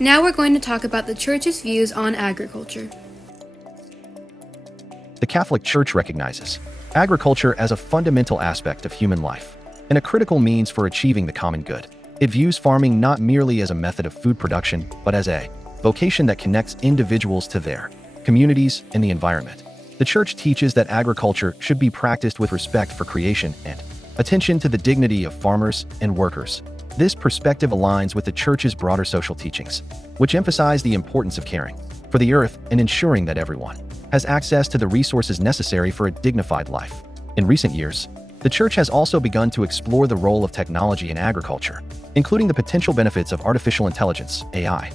Now we're going to talk about the Church's views on agriculture. The Catholic Church recognizes agriculture as a fundamental aspect of human life and a critical means for achieving the common good. It views farming not merely as a method of food production, but as a vocation that connects individuals to their communities and the environment. The Church teaches that agriculture should be practiced with respect for creation and attention to the dignity of farmers and workers. This perspective aligns with the Church's broader social teachings, which emphasize the importance of caring for the earth and ensuring that everyone has access to the resources necessary for a dignified life. In recent years, the Church has also begun to explore the role of technology in agriculture, including the potential benefits of artificial intelligence, AI.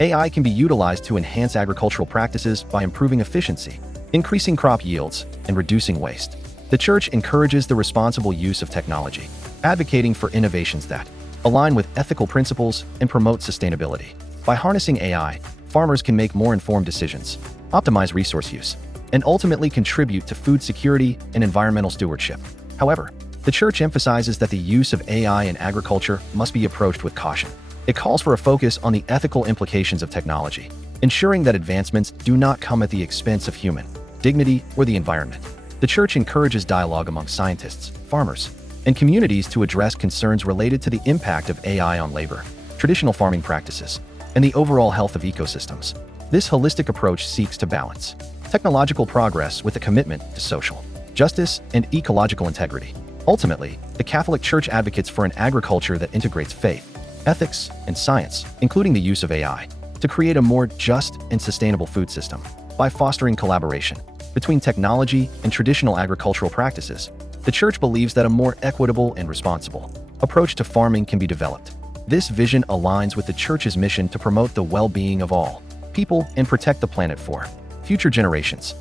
AI can be utilized to enhance agricultural practices by improving efficiency, increasing crop yields, and reducing waste. The Church encourages the responsible use of technology, advocating for innovations that align with ethical principles and promote sustainability. By harnessing AI, farmers can make more informed decisions, optimize resource use, and ultimately contribute to food security and environmental stewardship. However, the Church emphasizes that the use of AI in agriculture must be approached with caution. It calls for a focus on the ethical implications of technology, ensuring that advancements do not come at the expense of human dignity or the environment. The Church encourages dialogue among scientists, farmers, and communities to address concerns related to the impact of AI on labor, traditional farming practices, and the overall health of ecosystems. This holistic approach seeks to balance technological progress with a commitment to social justice and ecological integrity. Ultimately, the Catholic Church advocates for an agriculture that integrates faith, ethics, and science, including the use of AI, to create a more just and sustainable food system. By fostering collaboration between technology and traditional agricultural practices, the Church believes that a more equitable and responsible approach to farming can be developed. This vision aligns with the Church's mission to promote the well-being of all people and protect the planet for future generations.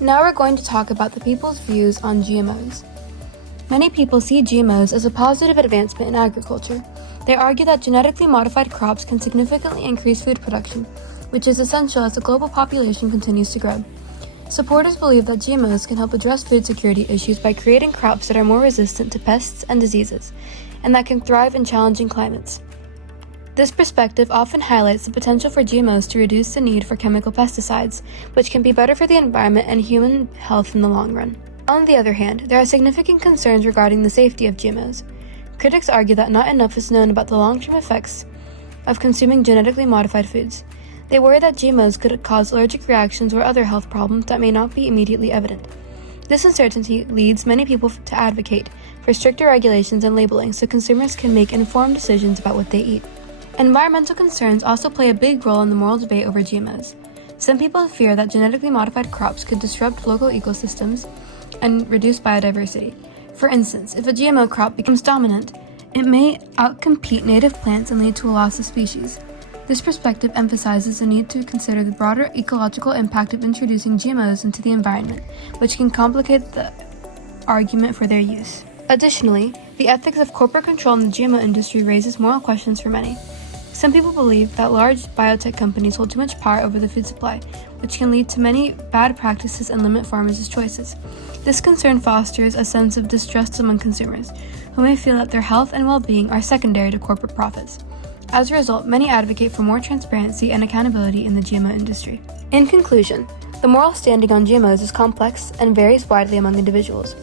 Now we're going to talk about the people's views on GMOs. Many people see GMOs as a positive advancement in agriculture. They argue that genetically modified crops can significantly increase food production, which is essential as the global population continues to grow. Supporters believe that GMOs can help address food security issues by creating crops that are more resistant to pests and diseases, and that can thrive in challenging climates. This perspective often highlights the potential for GMOs to reduce the need for chemical pesticides, which can be better for the environment and human health in the long run. On the other hand, there are significant concerns regarding the safety of GMOs. Critics argue that not enough is known about the long-term effects of consuming genetically modified foods. They worry that GMOs could cause allergic reactions or other health problems that may not be immediately evident. This uncertainty leads many people to advocate for stricter regulations and labeling so consumers can make informed decisions about what they eat. Environmental concerns also play a big role in the moral debate over GMOs. Some people fear that genetically modified crops could disrupt local ecosystems and reduce biodiversity. For instance, if a GMO crop becomes dominant, it may outcompete native plants and lead to a loss of species. This perspective emphasizes the need to consider the broader ecological impact of introducing GMOs into the environment, which can complicate the argument for their use. Additionally, the ethics of corporate control in the GMO industry raises moral questions for many. Some people believe that large biotech companies hold too much power over the food supply, which can lead to many bad practices and limit farmers' choices. This concern fosters a sense of distrust among consumers, who may feel that their health and well-being are secondary to corporate profits. As a result, many advocate for more transparency and accountability in the GMO industry. In conclusion, the moral standing on GMOs is complex and varies widely among individuals.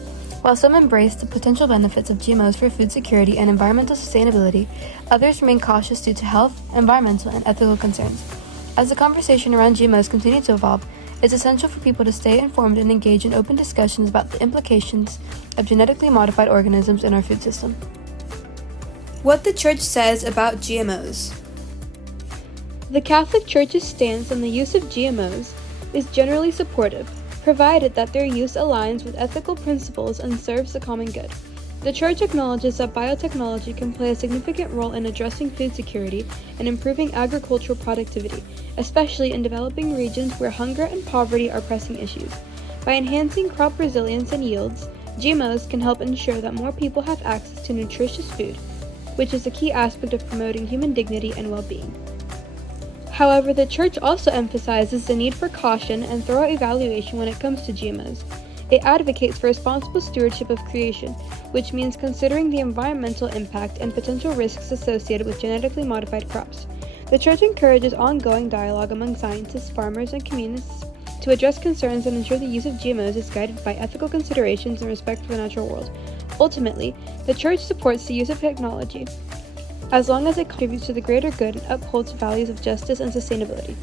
While some embrace the potential benefits of GMOs for food security and environmental sustainability, others remain cautious due to health, environmental, and ethical concerns. As the conversation around GMOs continues to evolve, it's essential for people to stay informed and engage in open discussions about the implications of genetically modified organisms in our food system. What the Church says about GMOs. The Catholic Church's stance on the use of GMOs is generally supportive, provided that their use aligns with ethical principles and serves the common good. The Church acknowledges that biotechnology can play a significant role in addressing food security and improving agricultural productivity, especially in developing regions where hunger and poverty are pressing issues. By enhancing crop resilience and yields, GMOs can help ensure that more people have access to nutritious food, which is a key aspect of promoting human dignity and well-being. However, the Church also emphasizes the need for caution and thorough evaluation when it comes to GMOs. It advocates for responsible stewardship of creation, which means considering the environmental impact and potential risks associated with genetically modified crops. The Church encourages ongoing dialogue among scientists, farmers, and communities to address concerns and ensure the use of GMOs is guided by ethical considerations and respect for the natural world. Ultimately, the Church supports the use of technology as long as it contributes to the greater good and upholds values of justice and sustainability.